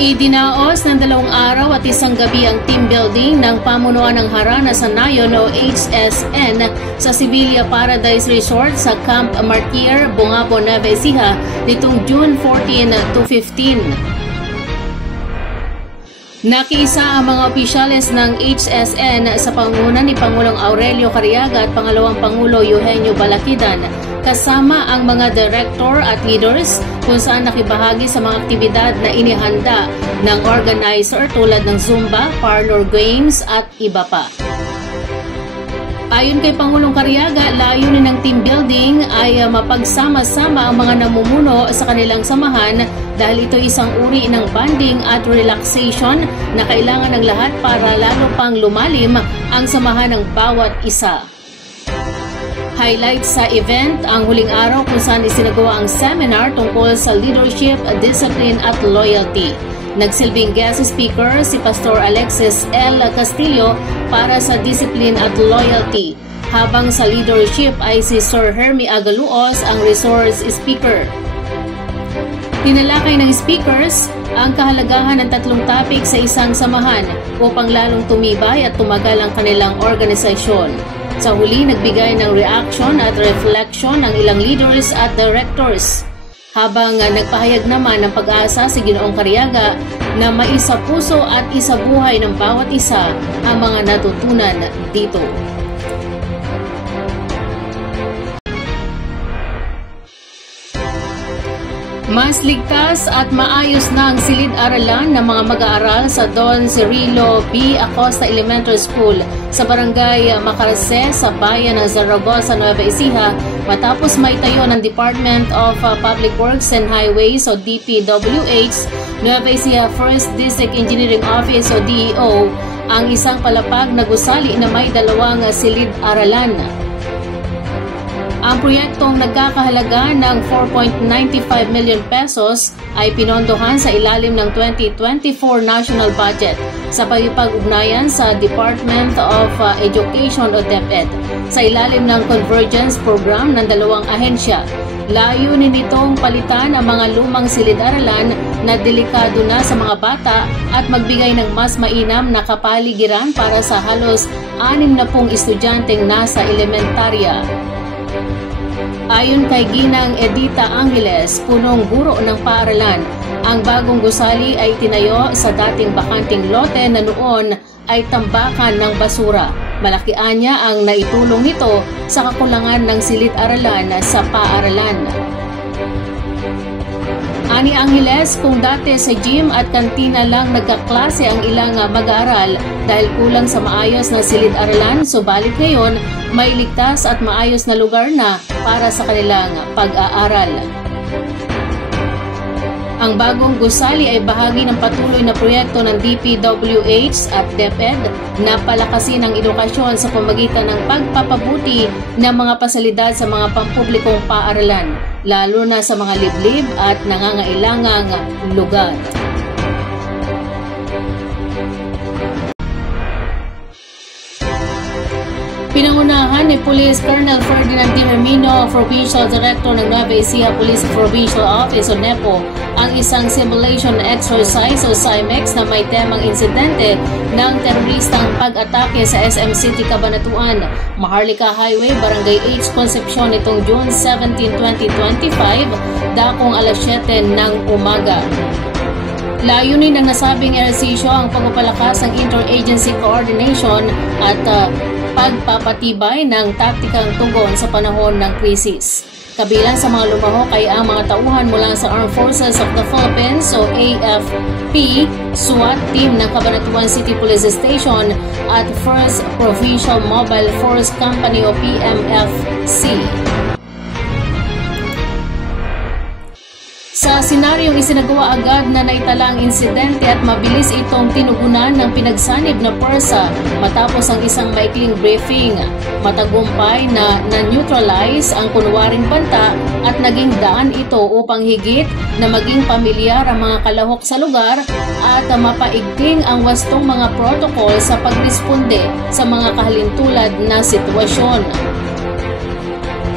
Idinaos ng 2 araw at 1 gabi ang team building ng pamunuan ng Harana sa Nayon o HSN sa Sevilla Paradise Resort sa Camp Martir, Bungabo, Nueva Ecija nitong June 14 to 15. Nakiisa ang mga opisyales ng HSN sa pangunguna ni Pangulong Aurelio Cariaga at Pangalawang Pangulo Eugenio Balakidan, kasama ang mga director at leaders kung saan nakibahagi sa mga aktibidad na inihanda ng organizer tulad ng Zumba, parlor games at iba pa. Ayon kay Pangulong Cariaga, layunin ng team building ay mapagsama-sama ang mga namumuno sa kanilang samahan dahil ito isang uri ng bonding at relaxation na kailangan ng lahat para lalo pang lumalim ang samahan ng bawat isa. Highlight sa event ang huling araw kung saan isinagawa ang seminar tungkol sa leadership, discipline at loyalty. Nagsilbing guest speaker si Pastor Alexis L. Castillo para sa discipline at loyalty, habang sa leadership ay si Sir Hermie Agaluos ang resource speaker. Tinalakay ng speakers ang kahalagahan ng 3 topic sa isang samahan upang lalong tumibay at tumagal ang kanilang organisasyon. Sa huli, nagbigay ng reaction at reflection ang ilang leaders at directors, habang nagpahayag naman ng pag-asa si Ginoong Cariaga na maisapuso at isabuhay ng bawat isa ang mga natutunan dito. Mas ligtas at maayos na ang silid-aralan ng mga mag-aaral sa Don Cirilo B. Acosta Elementary School sa Barangay Macarce sa bayan ng Zaragoza, Nueva Ecija matapos maitayo ng Department of Public Works and Highways o DPWH, Nueva Ecija 1st District Engineering Office o DEO ang isang palapag na gusali na may 2 silid-aralan. Ang proyektong nagkakahalaga ng 4.95 million pesos ay pinondohan sa ilalim ng 2024 National Budget sa pagpag-ugnayan sa Department of Education o DepEd sa ilalim ng Convergence Program ng 2 ahensya. Layunin nitong palitan ang mga lumang silid-aralan na delikado na sa mga bata at magbigay ng mas mainam na kapaligiran para sa halos 60 estudyanteng nasa elementarya. Ayon kay Ginang Edita Angeles, punong guro ng paaralan, ang bagong gusali ay tinayo sa dating bakanting lote na noon ay tambakan ng basura. Malakian niya ang naitulong nito sa kakulangan ng silid-aralan sa paaralan. Ani Angeles, kung dati sa gym at kantina lang nagkaklase ang ilang mag-aaral dahil kulang sa maayos na silid-aralan, subalit ngayon may ligtas at maayos na lugar na para sa kanilang pag-aaral. Ang bagong gusali ay bahagi ng patuloy na proyekto ng DPWH at DepEd na palakasin ang edukasyon sa pamamagitan ng pagpapabuti ng mga pasilidad sa mga pampublikong paaralan, lalo na sa mga liblib at nangangailangang lugar. Pinangunahan ni Police Colonel Ferdinand D. Hermino, Provincial Director ng Nueva Ecija Police Provincial Office o NEPO, ang isang simulation exercise o CIMEX na may temang insidente ng teroristang pag-atake sa SM City, Cabanatuan, Maharlika Highway, Barangay H, Concepcion nitong June 17, 2025, dakong alas 7 ng umaga. Layunin ng nasabing ehersisyo ang pagpapalakas ng interagency coordination at pagpapatibay ng taktikang tugon sa panahon ng krisis. Kabilang sa mga lumahok ay ang mga tauhan mula sa Armed Forces of the Philippines o AFP, SWAT team ng Cabanatuan City Police Station at 1st Provincial Mobile Force Company o PMFC. Sa senaryong isinagawa agad na naitala ang insidente at mabilis itong tinugunan ng pinagsanib na pwersa matapos ang isang maikling briefing. Matagumpay na na-neutralize ang kunwaring banta at naging daan ito upang higit na maging pamilyar ang mga kalahok sa lugar at mapaigting ang wastong mga protocol sa pagresponde sa mga kahalintulad na sitwasyon.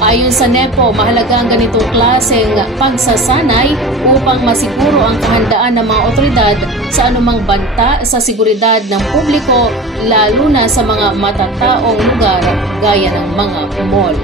Ayon sa NEPO, mahalaga ang ganitong klaseng pagsasanay upang masiguro ang kahandaan ng mga otoridad sa anumang banta sa seguridad ng publiko, lalo na sa mga matataong lugar gaya ng mga mall.